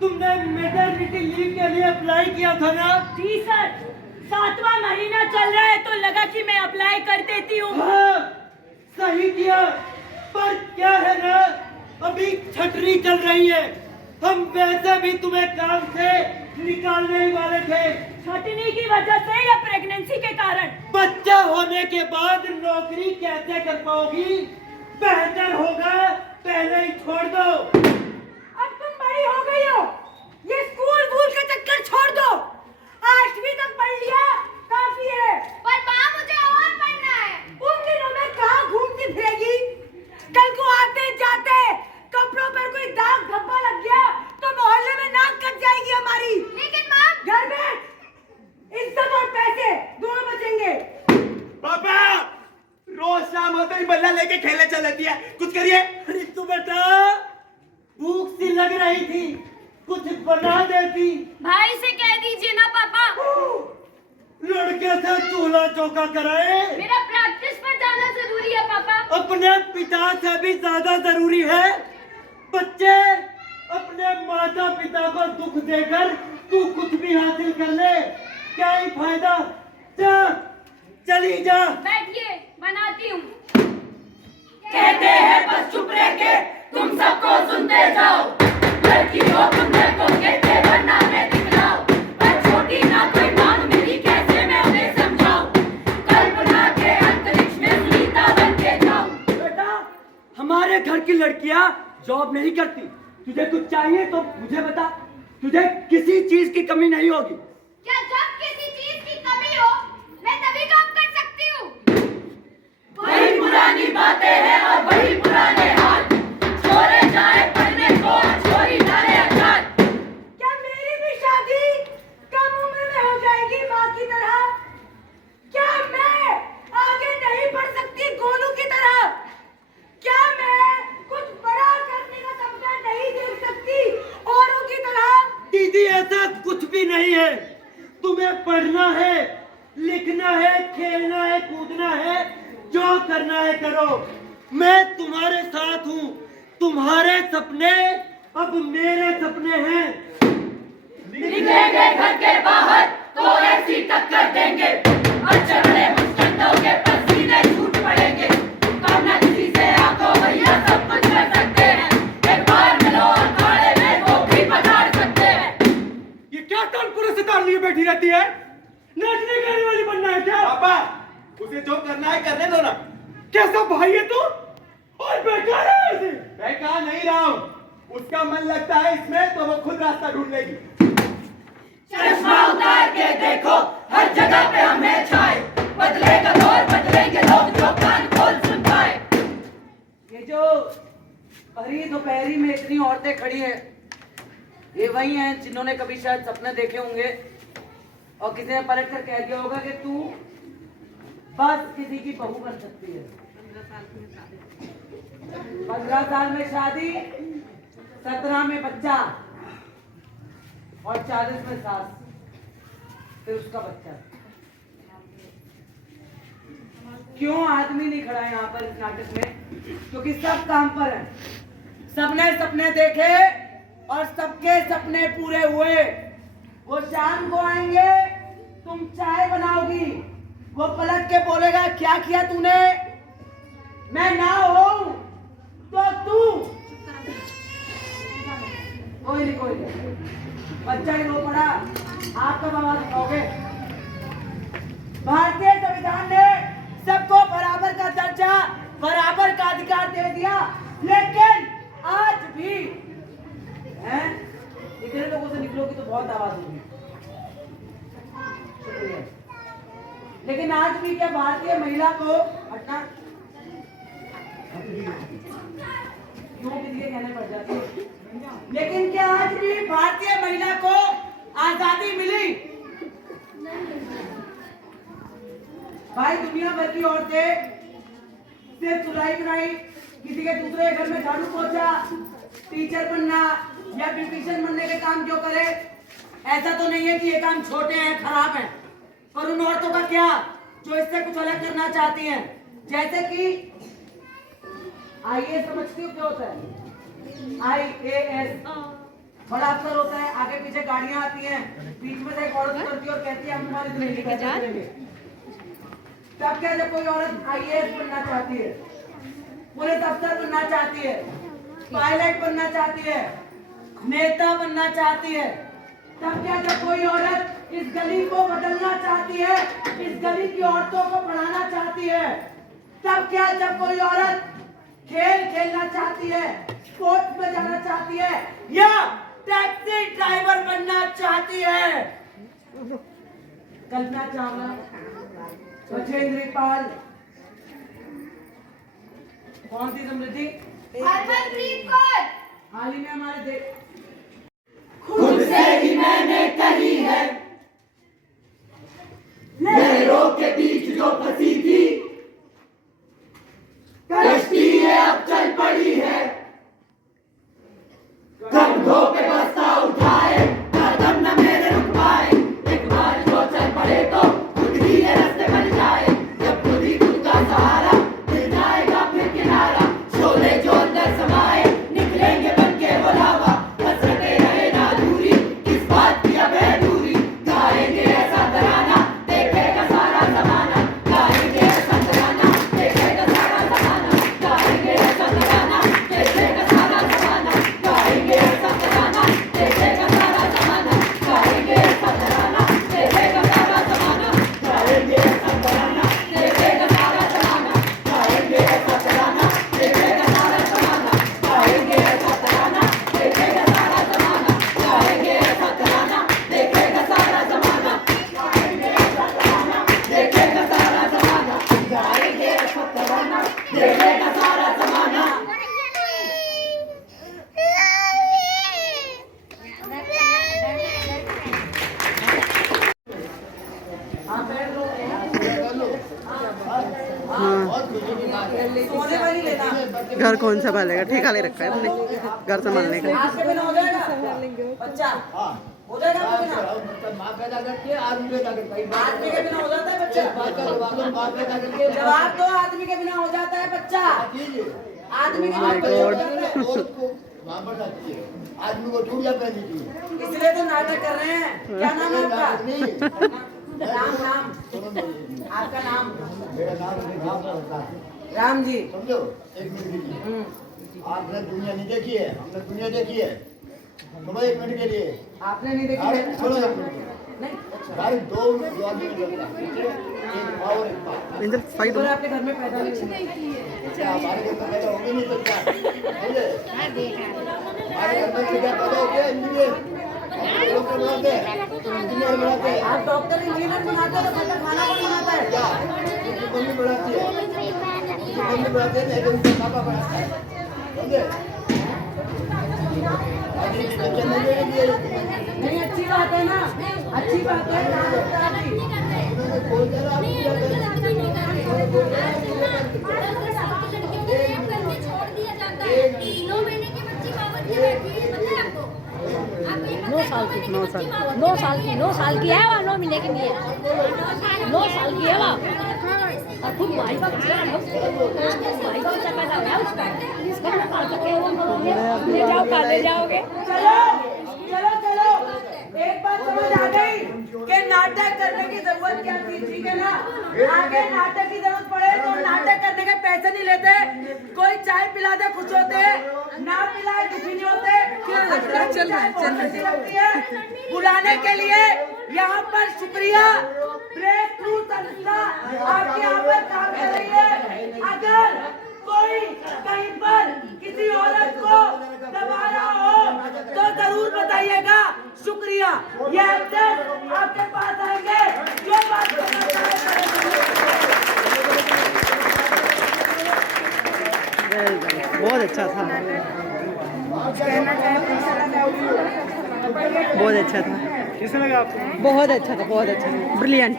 तुमने maternity leave के लिए अप्लाई किया था ना? जी सर, 7वां महीना चल रहा है तो लगा कि मैं अप्लाई कर देती हूँ। हाँ, सही किया। पर क्या है ना, अभी छटनी चल रही है। हम वैसे भी तुम्हें काम से निकालने ही वाले थे। छटनी की वजह से या प्रेगनेंसी के कारण? बच्चा होने के बाद नौकरी कैसे कर पाओगी? बेहतर होगा पहले ही छोड़ दो। अब तुम बड़ी हो गई हो, ये स्कूल वूल के चक्कर छोड़ दो। 8वीं तक पढ़ लिया, काफी है। पर माँ मुझे और पढ़ना है। उन दिनों में कहाँ घूमती फिरेगी? कल को आते जाते कपड़ों पर कोई दाग धब्बा लग गया तो मोहल्ले में नाक कट जाएगी हमारी। लेकिन माँ, घर में इज्जत और पैसे दोनों बचेंगे। पापा, रोज शाम होते ही बल्ला लेके खेलने चल जाती है, कुछ करिए। अरे तू बेटा, भूख सी लग रही थी, कुछ बना देती। भाई से कह दीजिए ना पापा, लड़के से चूल्हा चौका कराए। मेरा प्रैक्टिस पर जाना जरूरी है पापा। अपने पिता से भी ज्यादा जरूरी है। बच्चे, अपने माता पिता को दुख देकर तू कुछ भी हासिल कर ले, क्या ही फायदा। जा, चली जा। बैठिए, बनाती हूँ। कहते हैं बस चुप रह के तुम सबको सुनते जाओ। लड़की हो तुम लड़कों के तेवर नामे दिखलाओ। पर छोटी ना कोई मांग मेरी, कैसे मैं उन्हें समझाऊं। कल्पना के अंतरिक्ष में सुनीता बन के जाऊं। बेटा, हमारे घर की लड़कियां जॉब नहीं करती। तुझे कुछ चाहिए तो मुझे बता, तुझे किसी चीज की कमी नहीं होगी। क्या जब किसी चीज की कमी हो, मैं तभी काम कर सकती हूँ? वही पुरानी बातें हैं और वही पुराने हाल। छोरे जाए पढ़ने को, छोरी डाले अचार। क्या मेरी भी शादी कम उम्र में हो जाएगी माँ की तरह? क्या मैं आगे नहीं बढ़ सकती गोलू की तरह? क्या मैं कुछ बड़ा करने का सपना नहीं देख सकती औरों की तरह? दीदी, ऐसा कुछ भी नहीं है। तुम्हें पढ़ना है, लिखना है, खेलना है, कूदना है, जो करना है करो। मैं तुम्हारे साथ हूँ। तुम्हारे सपने अब मेरे सपने हैं। निकलेंगे घर के बाहर तो ऐसी टक्कर देंगे। अचरने मुस्टंडों के पसीने छूट पड़ेंगे। कम न किसी से आको भैया, सब कुछ कर सकते हैं। एक बार मिलो अखाड़े में वो भी पधार सकते हैं। ये क्या कानपुर से तार लिए बैठी रहती है? नाचने गाने वाली बनना है क्या? पापा, उसे जो करना है करने दो ना। कैसा भाई है तू? और बेकार है ऐसे। मैं कहा नहीं रहा हूँ, उसका मन लगता है इसमें तो वो खुद रास्ता ढूंढ लेगी। चश्मा उतार के देखो, हर जगह पे हमें छाए। बदलेगा दौर, बदलेंगे लोग जो कान खोल सुन पाए। ये जो भरी दोपहरी में इतनी औरतें खड़ी हैं, ये वही हैं जिन्होंने कभी शायद सपने देखे होंगे और किसी ने पलट कर कह दिया होगा कि तू बस किसी की बहू बन सकती है। 15 साल में शादी, 17 में बच्चा और 40 में सास, फिर उसका बच्चा। क्यों आदमी नहीं खड़ा है यहाँ पर इस नाटक में? क्योंकि सब काम पर है। सबने सपने देखे और सबके सपने पूरे हुए। वो शाम को आएंगे, तुम चाय बनाओगी, वो पलट के बोलेगा क्या किया तूने? मैं ना हूं तो तू। कोई नहीं, बच्चा ही रो पड़ा, आप कब आवाज उठाओगे? भारतीय संविधान ने सबको बराबर का दर्जा, बराबर का अधिकार दे दिया, लेकिन आज भी हैं, इतने लोगों से निकलोगी तो बहुत आवाज होगी। शुक्रिया। लेकिन आज भी क्या भारतीय महिला को हटना क्यों किसी के कहने पड़ जाती है? लेकिन क्या आज भी भारतीय महिला को आजादी मिली? भाई, दुनिया भर की औरतें सिर्फ सुलाई बनाई, किसी के दूसरे घर में झाड़ू पोछा, टीचर बनना या ब्यूटिशियन बनने के काम क्यों करे? ऐसा तो नहीं है कि ये काम छोटे हैं, खराब हैं, पर उन औरतों का क्या जो इससे कुछ अलग करना चाहती हैं? जैसे कि आईएएस समझती हो क्या होता है? IAS बड़ा अफसर होता है, आगे पीछे गाड़ियां आती हैं, बीच में से एक औरत उतरती है और कहती है हम तुम्हारे जिंदगी का पैसा देंगे। तब क्या जब कोई औरत IAS बनना चाहती है, पुलिस अफसर बनना चाहती है, पायलट बनना चाहती है, नेता बनना चाहती है, तब क्या जब कोई औरत इस गली को बदलना चाहती है, इस गली की औरतों को पढ़ाना चाहती है, तब क्या जब कोई औरत खेल खेलना चाहती है, स्पोर्ट्स में जाना चाहती है या टैक्सी ड्राइवर बनना चाहती है। कल्पना चावला, बछेंद्री पाल, कौन सी समृद्धि, हरमनप्रीत कौर। हाल ही में हमारे देश खुद से ही मैंने कही है, लहरों के बीच जो फंसी थी, कश्ती है अब चल पड़ी है, कंधों पे बस्ता उठाए, कदम न मेरे रुक पाए, एक बार जो चल पड़े तो खुद ही ये रास्ते बन जाए, जब खुद ही खुद का सहारा मिल जाएगा फिर किनारा, शोले जो अंदर समाए निकलेंगे बन के वो लावा, हसरतें रहे ना दूरी, किस बात की अब है दूरी, गाएंगे ऐसा तराना देखेगा सारा जमाना, गाएंगे ऐसा तराना देखेगा सारा जमाना, गाएंगे ऐसा तराना देखेगा सारा जमाना, गाएंगे ऐसा तराना देखेगा सारा जमाना, गाएंगे ऐसा तराना देखेगा सारा जमाना, गाएंगे ऐसा तराना देखेगा सारा जमाना, गाएंगे ऐसा तराना देखेगा सारा जमाना, गाएंगे ऐसा तराना देखेगा सारा जमाना, गाएंगे ऐसा तराना देखेगा सारा जमाना, गाएंगे ऐसा तराना देखेगा सारा जमाना, गाएंगे ऐसा तराना देखेगा सारा जमाना। सोने वाली लेना, घर कौन सा पालेगा, ठेका ले रखा है हमने घर संभालने का। आपके बिना हो जाएगा बच्चा, हो जाएगा आपके बिना, आदमी के बिना हो जाता है बच्चा, जवाब दो, आदमी के बिना हो जाता है बच्चा, आदमी के बिना My God. आदमी को चूड़िया पहनी थी। इसलिए तो नाटक कर रहे हैं। क्या नाम है आपका? राम नाम, आपका नाम? मेरा नाम राम जी। समझो, एक मिनट दीजिए। आपने दुनिया नहीं देखी है, हमने दुनिया देखी है। सुनो एक मिनट के लिए। आपने नहीं देखी अरे, है? सुनो एक मिनट। नहीं, गाड़ी दो आदमी निकलता है, ठीक है? एक माँ और एक बाप। इंजल फाइट बोले आपके घर में पैदा नहीं हुई। क्या हमारे घर में पैदा होगी नहीं तो क्या? समझे? हमारे घर में तो क्या पैदा हो गया इंजीनियर। हम लोग को बनाते हैं, इंजीनियर बनाते हैं। आप डॉक्टर इंजीनियर बनाते हो तो खाना कौन बनाता है? क्या? उनकी मम्मी बनाती है। उनकी मम्मी बनाते हैं, नहीं तो उनका पापा बनाता है। समझे? आगे की बच्चे नहीं देंगे। नहीं, अच्छी बात है ना, अच्छी बात है। नाम होता है आपकी। उन्होंने बोल दिया ना, आप पूरा कर दीजिए। उन्होंने बोल दिया ना, पूरा कर दीजिए। छोड़ दिया जाता है 9 महीने की बच्ची बाबत ये बैठी है, पता है आपको? आपको ये पता है 9 साल की है वो, 9 महीने की नहीं है, 9 साल की है वो। और खुद भाई का बच्चा है, भाई का बच्चा पैदा हुआ है उसका, इसका ना पाल सके वो, ले जाओ खा ले जाओगे। चलो चलो चलो, एक बात समझ आ गई कि नाटक करने की जरूरत क्या थी, ठीक है ना? आगे नाटक की जरूरत पड़े तो नाटक करने के पैसे नहीं लेते, कोई चाय पिला दे खुश होते, ना पिलाए दुखी नहीं होते। चल लगती है बुलाने के लिए यहाँ पर शुक्रिया। ब्रेक थ्रू संस्था आपके यहाँ पर काम कर रही है। अगर कोई कहीं पर किसी औरत को दबा रहा हो तो जरूर बताइएगा। शुक्रिया। ये एक्टर आपके पास आएंगे जो बात करना Well done. बहुत अच्छा था, बहुत अच्छा था, कैसा लगा आपको? बहुत अच्छा था, बहुत अच्छा, ब्रिलियंट।